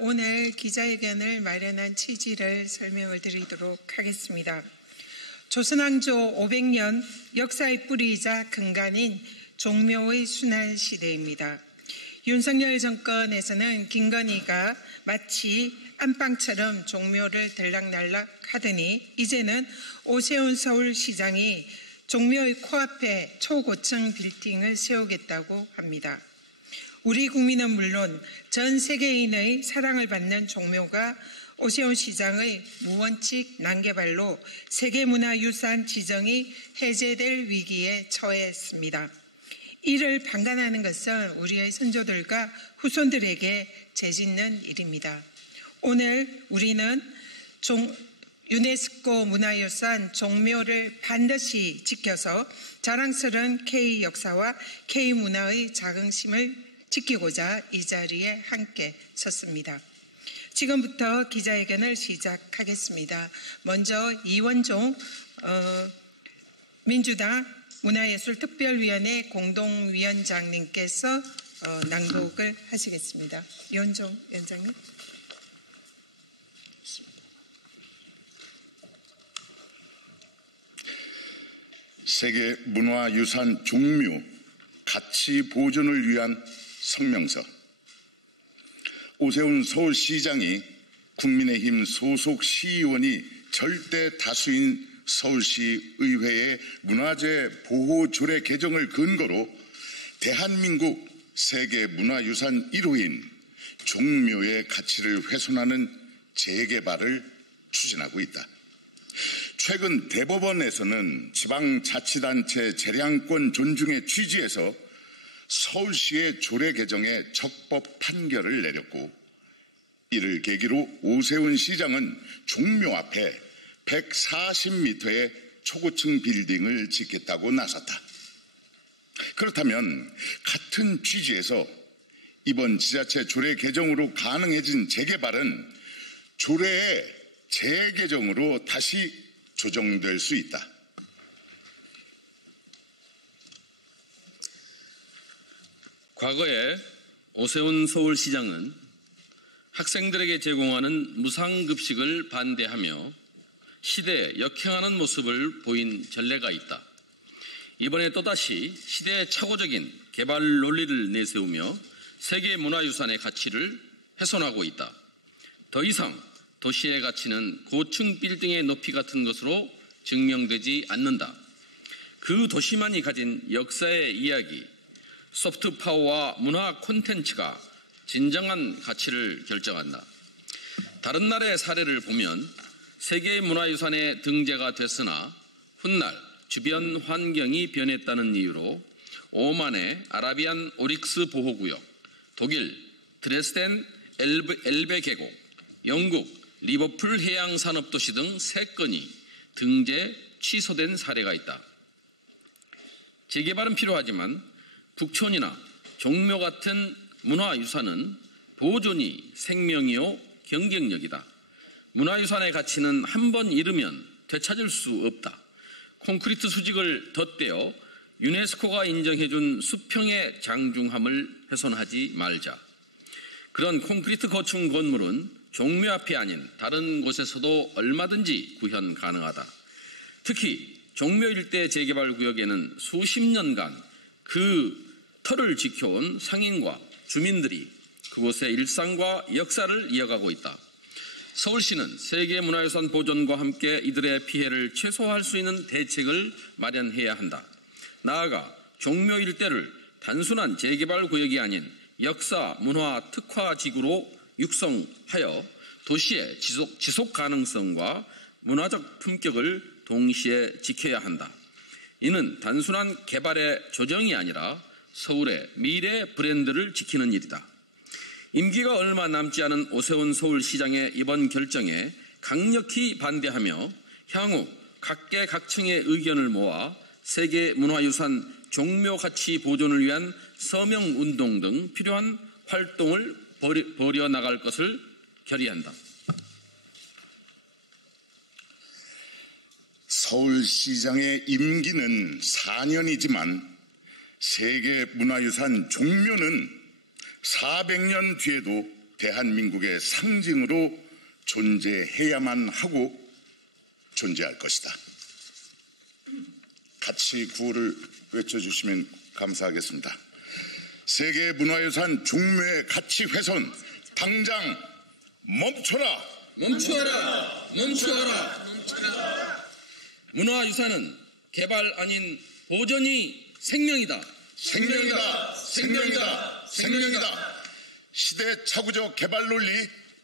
오늘 기자회견을 마련한 취지를 설명을 드리도록 하겠습니다. 조선왕조 500년 역사의 뿌리이자 근간인 종묘의 순환 시대입니다. 윤석열 정권에서는 김건희가 마치 안방처럼 종묘를 들락날락 하더니 이제는 오세훈 서울시장이 종묘의 코앞에 초고층 빌딩을 세우겠다고 합니다. 우리 국민은 물론 전 세계인의 사랑을 받는 종묘가 오세훈 시장의 무원칙 난개발로 세계문화유산 지정이 해제될 위기에 처했습니다. 이를 방관하는 것은 우리의 선조들과 후손들에게 죄짓는 일입니다. 오늘 우리는 유네스코 문화유산 종묘를 반드시 지켜서 자랑스러운 K역사와 K문화의 자긍심을 지키고자 이 자리에 함께 섰습니다. 지금부터 기자회견을 시작하겠습니다. 먼저 이원종 민주당 문화예술특별위원회 공동위원장님께서 낭독을 하시겠습니다. 이원종 위원장님. 세계문화유산 종묘 가치 보존을 위한 성명서. 오세훈 서울시장이 국민의힘 소속 시의원이 절대 다수인 서울시 의회의 문화재 보호 조례 개정을 근거로 대한민국 세계문화유산 1호인 종묘의 가치를 훼손하는 재개발을 추진하고 있다. 최근 대법원에서는 지방자치단체 재량권 존중의 취지에서 서울시의 조례 개정에 적법 판결을 내렸고, 이를 계기로 오세훈 시장은 종묘 앞에 140m의 초고층 빌딩을 짓겠다고 나섰다. 그렇다면 같은 취지에서 이번 지자체 조례 개정으로 가능해진 재개발은 조례의 재개정으로 다시 조정될 수 있다. 과거에 오세훈 서울시장은 학생들에게 제공하는 무상급식을 반대하며 시대에 역행하는 모습을 보인 전례가 있다. 이번에 또다시 시대의 착오적인 개발 논리를 내세우며 세계문화유산의 가치를 훼손하고 있다. 더 이상 도시의 가치는 고층 빌딩의 높이 같은 것으로 증명되지 않는다. 그 도시만이 가진 역사의 이야기, 소프트 파워와 문화 콘텐츠가 진정한 가치를 결정한다. 다른 나라의 사례를 보면 세계문화유산에 등재가 됐으나 훗날 주변 환경이 변했다는 이유로 오만의 아라비안 오릭스 보호구역, 독일 드레스덴 엘베 계곡, 영국 리버풀 해양산업도시 등 3건이 등재 취소된 사례가 있다. 재개발은 필요하지만 북촌이나 종묘 같은 문화유산은 보존이 생명이요 경쟁력이다. 문화유산의 가치는 한 번 잃으면 되찾을 수 없다. 콘크리트 수직을 덧대어 유네스코가 인정해준 수평의 장중함을 훼손하지 말자. 그런 콘크리트 거층 건물은 종묘 앞이 아닌 다른 곳에서도 얼마든지 구현 가능하다. 특히 종묘 일대 재개발 구역에는 수십 년간 그 터를 지켜온 상인과 주민들이 그곳의 일상과 역사를 이어가고 있다. 서울시는 세계문화유산 보존과 함께 이들의 피해를 최소화할 수 있는 대책을 마련해야 한다. 나아가 종묘 일대를 단순한 재개발 구역이 아닌 역사, 문화 특화지구로 육성하여 도시의 지속 가능성과 문화적 품격을 동시에 지켜야 한다. 이는 단순한 개발의 조정이 아니라 서울의 미래 브랜드를 지키는 일이다. 임기가 얼마 남지 않은 오세훈 서울시장의 이번 결정에 강력히 반대하며 향후 각계각층의 의견을 모아 세계문화유산 종묘 가치 보존을 위한 서명운동 등 필요한 활동을 벌여나갈 것을 결의한다. 서울시장의 임기는 4년이지만 세계문화유산 종묘는 400년 뒤에도 대한민국의 상징으로 존재해야만 하고 존재할 것이다. 같이 구호를 외쳐주시면 감사하겠습니다. 세계문화유산 종묘의 가치 훼손 당장 멈춰라! 멈추어라! 멈추어라! 문화유산은 개발 아닌 보존이 생명이다. 생명이다! 생명이다! 생명이다! 시대착오적 개발 논리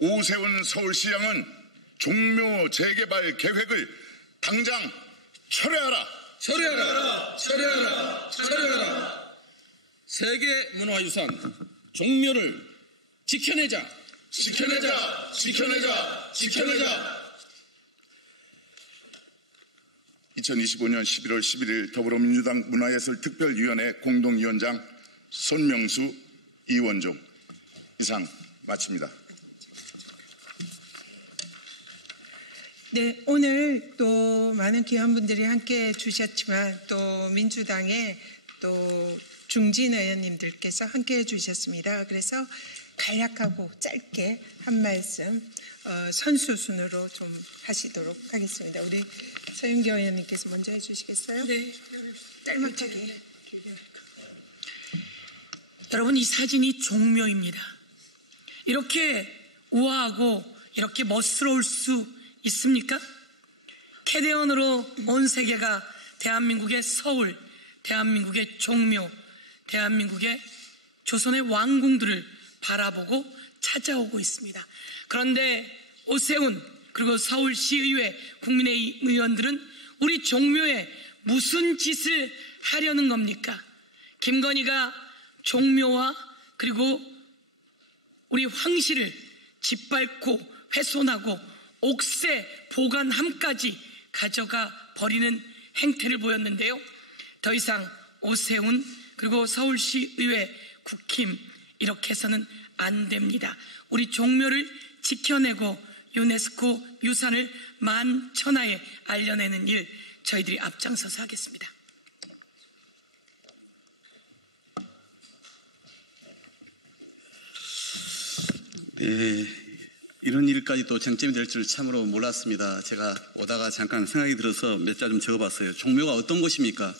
오세훈 서울시장은 종묘 재개발 계획을 당장 철회하라! 철회하라! 철회하라! 철회하라! 세계문화유산 종묘를 지켜내자! 지켜내자! 지켜내자! 지켜내자! 2025년 11월 11일 더불어민주당 문화예술특별위원회 공동위원장 손명수, 이원종 이상 마칩니다. 네, 오늘 또 많은 귀한 분들이 함께해 주셨지만 또 민주당의 또 중진 의원님들께서 함께해 주셨습니다. 그래서 간략하고 짧게 한 말씀 선수순으로 좀 하시도록 하겠습니다. 우리 서윤기 의원님께서 먼저 해주시겠어요? 네. 짤막하게. 여러분, 이 사진이 종묘입니다. 이렇게 우아하고 이렇게 멋스러울 수 있습니까? 캐대언으로 온 세계가 대한민국의 서울, 대한민국의 종묘, 대한민국의 조선의 왕궁들을 바라보고 찾아오고 있습니다. 그런데 오세훈 그리고 서울시의회 국민의힘 의원들은 우리 종묘에 무슨 짓을 하려는 겁니까? 김건희가 종묘와 그리고 우리 황실을 짓밟고 훼손하고 옥새 보관함까지 가져가 버리는 행태를 보였는데요. 더 이상 오세훈 그리고 서울시의회 국힘 이렇게 해서는 안 됩니다. 우리 종묘를 지켜내고 유네스코 유산을 만천하에 알려내는 일 저희들이 앞장서서 하겠습니다. 네, 이런 일까지 또 쟁점이 될 줄 참으로 몰랐습니다. 제가 오다가 잠깐 생각이 들어서 몇 자 좀 적어봤어요. 종묘가 어떤 곳입니까?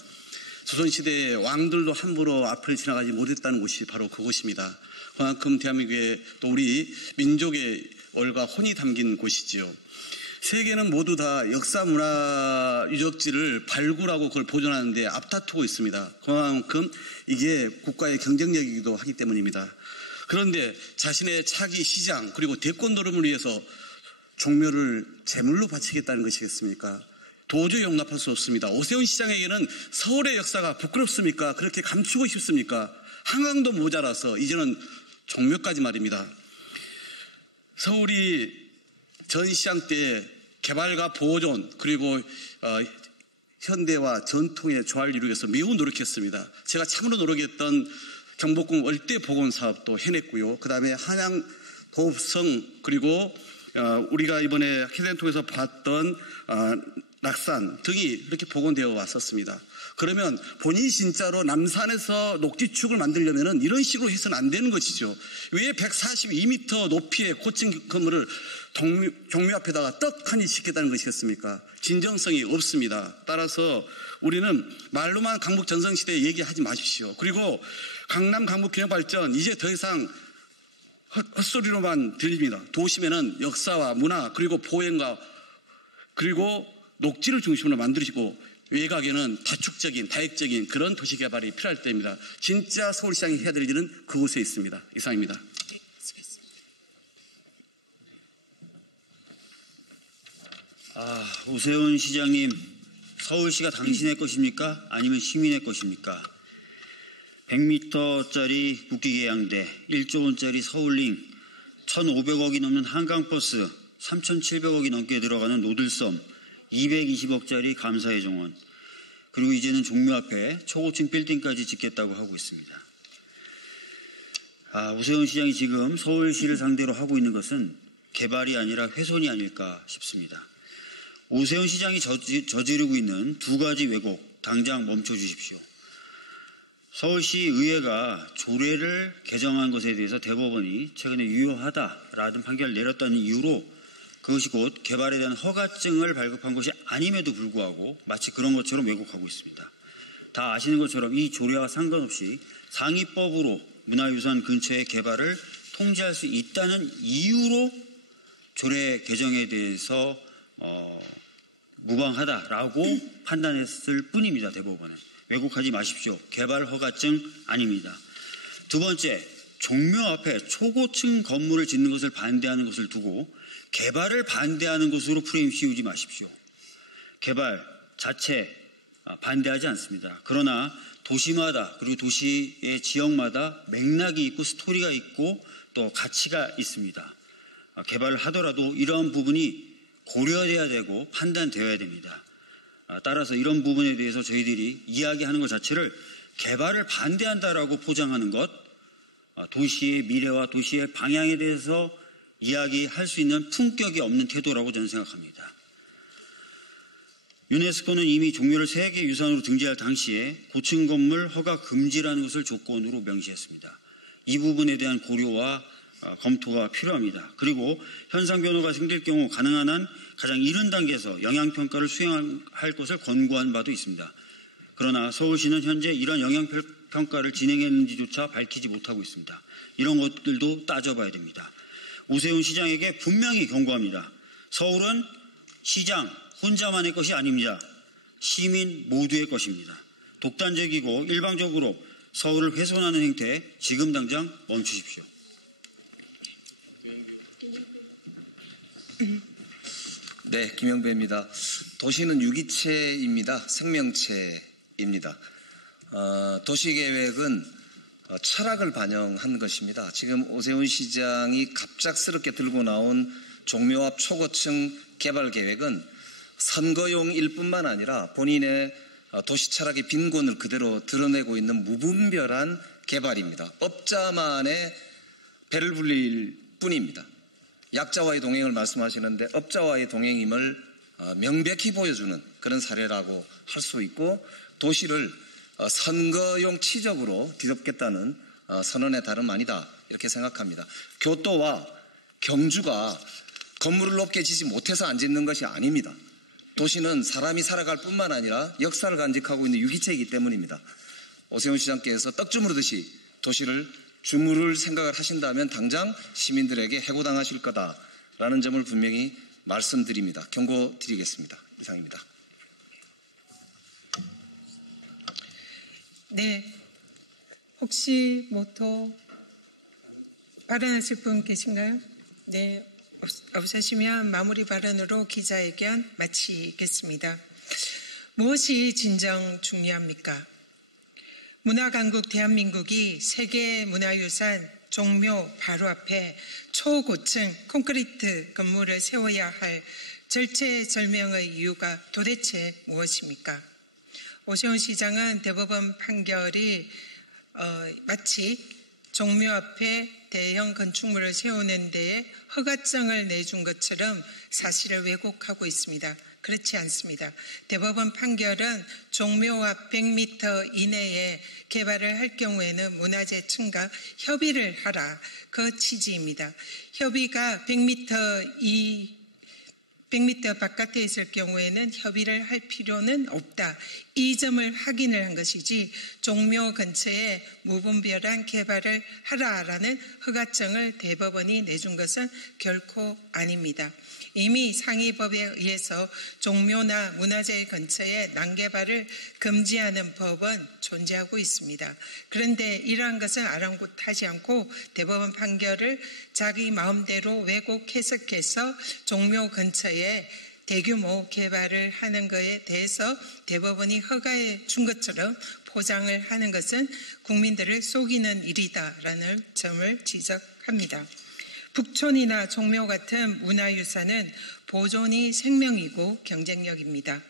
조선시대의 왕들도 함부로 앞을 지나가지 못했다는 곳이 바로 그곳입니다. 그만큼 대한민국의 또 우리 민족의 얼과 혼이 담긴 곳이지요. 세계는 모두 다 역사 문화 유적지를 발굴하고 그걸 보존하는 데 앞다투고 있습니다. 그만큼 이게 국가의 경쟁력이기도 하기 때문입니다. 그런데 자신의 차기 시장 그리고 대권 노름을 위해서 종묘를 제물로 바치겠다는 것이겠습니까? 도저히 용납할 수 없습니다. 오세훈 시장에게는 서울의 역사가 부끄럽습니까? 그렇게 감추고 싶습니까? 한강도 모자라서 이제는 종묘까지 말입니다. 서울이 전 시장 때 개발과 보존 그리고 현대와 전통의 조화를 이루기 위해서 매우 노력했습니다. 제가 참으로 노력했던 경복궁 월대 복원 사업도 해냈고요. 그 다음에 한양 도읍성 그리고 우리가 이번에 캐대언 통해서 봤던 낙산 등이 이렇게 복원되어 왔었습니다. 그러면 본인이 진짜로 남산에서 녹지축을 만들려면 이런 식으로 해서는 안 되는 것이죠. 왜 142m 높이의 고층 건물을 종묘 앞에다가 떡하니 짓겠다는 것이겠습니까? 진정성이 없습니다. 따라서 우리는 말로만 강북 전성시대 얘기하지 마십시오. 그리고 강남 강북 균형발전 이제 더 이상 헛소리로만 들립니다. 도심에는 역사와 문화 그리고 보행과 그리고 녹지를 중심으로 만드시고 외곽에는 다축적인 다획적인 그런 도시개발이 필요할 때입니다. 진짜 서울시장이 해야 될 일은 그곳에 있습니다. 이상입니다. 오세훈 시장님, 서울시가 당신의 것입니까? 아니면 시민의 것입니까? 100m짜리 국기계양대, 1조 원짜리 서울링, 1,500억이 넘는 한강버스, 3,700억이 넘게 들어가는 노들섬, 220억짜리 감사의 정원, 그리고 이제는 종묘 앞에 초고층 빌딩까지 짓겠다고 하고 있습니다. 오세훈 시장이 지금 서울시를 상대로 하고 있는 것은 개발이 아니라 훼손이 아닐까 싶습니다. 오세훈 시장이 저지르고 있는 두 가지 왜곡 당장 멈춰 주십시오. 서울시 의회가 조례를 개정한 것에 대해서 대법원이 최근에 유효하다라는 판결을 내렸다는 이유로 그것이 곧 개발에 대한 허가증을 발급한 것이 아님에도 불구하고 마치 그런 것처럼 왜곡하고 있습니다. 다 아시는 것처럼 이 조례와 상관없이 상위법으로 문화유산 근처의 개발을 통제할 수 있다는 이유로 조례 개정에 대해서 무방하다라고 판단했을 뿐입니다. 대법원은. 왜곡하지 마십시오. 개발 허가증 아닙니다. 두 번째, 종묘 앞에 초고층 건물을 짓는 것을 반대하는 것을 두고 개발을 반대하는 것으로 프레임 씌우지 마십시오. 개발 자체 반대하지 않습니다. 그러나 도시마다 그리고 도시의 지역마다 맥락이 있고 스토리가 있고 또 가치가 있습니다. 개발을 하더라도 이러한 부분이 고려돼야 되고 판단되어야 됩니다. 따라서 이런 부분에 대해서 저희들이 이야기하는 것 자체를 개발을 반대한다라고 포장하는 것, 도시의 미래와 도시의 방향에 대해서 이야기할 수 있는 품격이 없는 태도라고 저는 생각합니다. 유네스코는 이미 종묘를 세계유산으로 등재할 당시에 고층 건물 허가 금지라는 것을 조건으로 명시했습니다. 이 부분에 대한 고려와 검토가 필요합니다. 그리고 현상 변화가 생길 경우 가능한 한 가장 이른 단계에서 영향평가를 수행할 것을 권고한 바도 있습니다. 그러나 서울시는 현재 이런 영향평가를 진행했는지조차 밝히지 못하고 있습니다. 이런 것들도 따져봐야 됩니다. 오세훈 시장에게 분명히 경고합니다. 서울은 시장 혼자만의 것이 아닙니다. 시민 모두의 것입니다. 독단적이고 일방적으로 서울을 훼손하는 행태 지금 당장 멈추십시오. 네, 김영배입니다. 도시는 유기체입니다. 생명체입니다. 도시계획은 철학을 반영한 것입니다. 지금 오세훈 시장이 갑작스럽게 들고 나온 종묘 앞 초고층 개발 계획은 선거용일 뿐만 아니라 본인의 도시 철학의 빈곤을 그대로 드러내고 있는 무분별한 개발입니다. 업자만의 배를 불릴 뿐입니다. 약자와의 동행을 말씀하시는데 업자와의 동행임을 명백히 보여주는 그런 사례라고 할 수 있고 도시를 선거용 치적으로 뒤덮겠다는 선언의 다름 아니다 이렇게 생각합니다. 교토와 경주가 건물을 높게 짓지 못해서 안 짓는 것이 아닙니다. 도시는 사람이 살아갈 뿐만 아니라 역사를 간직하고 있는 유기체이기 때문입니다. 오세훈 시장께서 떡 주무르듯이 도시를 주무를 생각을 하신다면 당장 시민들에게 해고당하실 거다라는 점을 분명히 말씀드립니다. 경고드리겠습니다. 이상입니다. 네, 혹시 더 발언하실 분 계신가요? 네, 없으시면 마무리 발언으로 기자회견 마치겠습니다. 무엇이 진정 중요합니까? 문화강국 대한민국이 세계문화유산 종묘 바로 앞에 초고층 콘크리트 건물을 세워야 할 절체절명의 이유가 도대체 무엇입니까? 오세훈 시장은 대법원 판결이 마치 종묘 앞에 대형 건축물을 세우는 데에 허가증을 내준 것처럼 사실을 왜곡하고 있습니다. 그렇지 않습니다. 대법원 판결은 종묘 앞 100m 이내에 개발을 할 경우에는 문화재청과 협의를 하라 그 취지입니다. 협의가 100m 바깥에 있을 경우에는 협의를 할 필요는 없다. 이 점을 확인을 한 것이지 종묘 근처에 무분별한 개발을 하라라는 허가증을 대법원이 내준 것은 결코 아닙니다. 이미 상위법에 의해서 종묘나 문화재 근처에 난개발을 금지하는 법은 존재하고 있습니다. 그런데 이러한 것은 아랑곳하지 않고 대법원 판결을 자기 마음대로 왜곡 해석해서 종묘 근처에 대규모 개발을 하는 것에 대해서 대법원이 허가해 준 것처럼 포장을 하는 것은 국민들을 속이는 일이다라는 점을 지적합니다. 북촌이나 종묘 같은 문화유산은 보존이 생명이고 경쟁력입니다.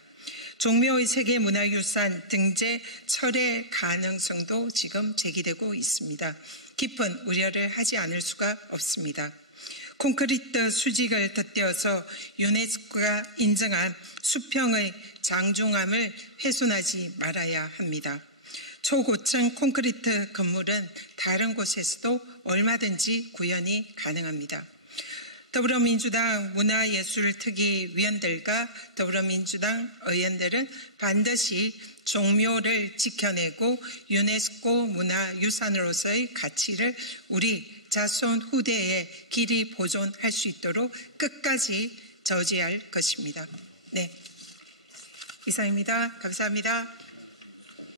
종묘의 세계문화유산 등재 철회 가능성도 지금 제기되고 있습니다. 깊은 우려를 하지 않을 수가 없습니다. 콘크리트 수직을 덧대어서 유네스코가 인정한 수평의 장중함을 훼손하지 말아야 합니다. 초고층 콘크리트 건물은 다른 곳에서도 얼마든지 구현이 가능합니다. 더불어민주당 문화예술특위위원들과 더불어민주당 의원들은 반드시 종묘를 지켜내고 유네스코 문화유산으로서의 가치를 우리 자손 후대에 길이 보존할 수 있도록 끝까지 저지할 것입니다. 네, 이상입니다. 감사합니다.